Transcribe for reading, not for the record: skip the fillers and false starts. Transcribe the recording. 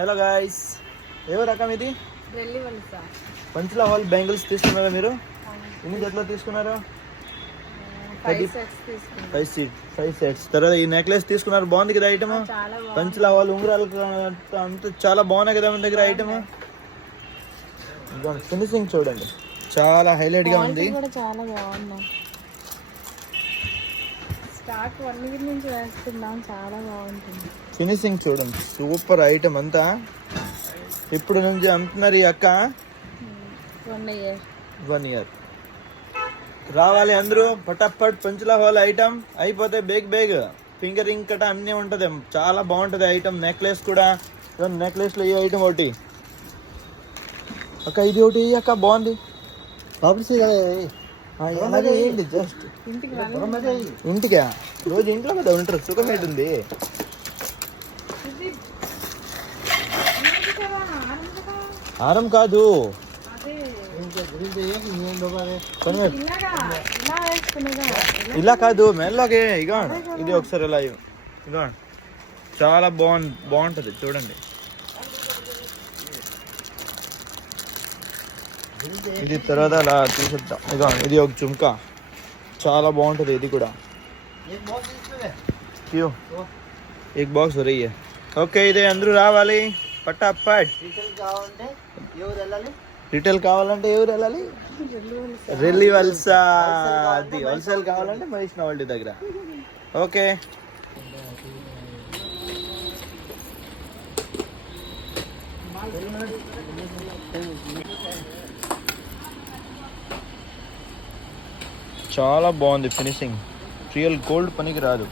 Hello guys, ఏవో రకం ఇది? పంచలా హాల్ బ్యాంగిల్స్ తీసుకున్నారా మీరు? ఎన్ని జతలో తీసుకున్నారు? 5 సెట్స్. తర్వాత ఈ నెక్లెస్ తీసుకున్నారు, బాగుంది కదా ఐటమ్. పంచలా హాల్ ఉంగరాలు అంతా చాలా బాగున్నాయి కదా మన దగ్గర ఐటమ్. ఫినిషింగ్ చూడండి, చాలా హైలైట్ గా ఉంది. చాలా బాగుంది. స్టాక్ 1 వీక్ నుంచి వేస్తున్నాం, చాలా బాగుంటుంది. ఫినిషింగ్ చూడండి, సూపర్ ఐటమ్ అంతా. ఇప్పుడు నుంచి అమ్ముతున్నారు ఈ అక్క. 1 ఇయర్ రావాలి అందరూ పటాపట్. పంచలా హాల్ ఐటమ్ అయిపోతే బేగ్ ఫింగర్ రింగ్ కట అన్నీ ఉంటుంది, చాలా బాగుంటుంది ఐటమ్. నెక్లెస్ కూడా, నెక్లెస్ లో ఈ ఐటమ్ ఒకటి అక్క, ఇది ఒకటి అక్క బాగుంది. ఏంటి జస్ట్ ఇంటికా? రోజు ఇంట్లో కదా ఉంటారు, సుఖం ఏంటుంది. హారం కాదు, ఇలా కాదు, మెల్లోకి ఇగో ఇది ఒకసారి ఇలా ఇగో, చాలా బాగుంటది చూడండి. ఇది తర్వాత అలా తీసేద్దాం. ఇగో ఇది ఒక జుమ్కా, చాలా బాగుంటది ఇది కూడా. एक बॉक्स हो रही है. ఓకే, ఇదే అందరూ రావాలి పటాపట్. రిటైల్ కావాలంటే ఎవరు వెళ్ళాలి? రెల్లి వల్సా. అది హోల్సేల్ కావాలంటే మహేష్ నవల్టీ దగ్గర. ఓకే, చాలా బాగుంది ఫినిషింగ్. రియల్ గోల్డ్ పనికి రాదు.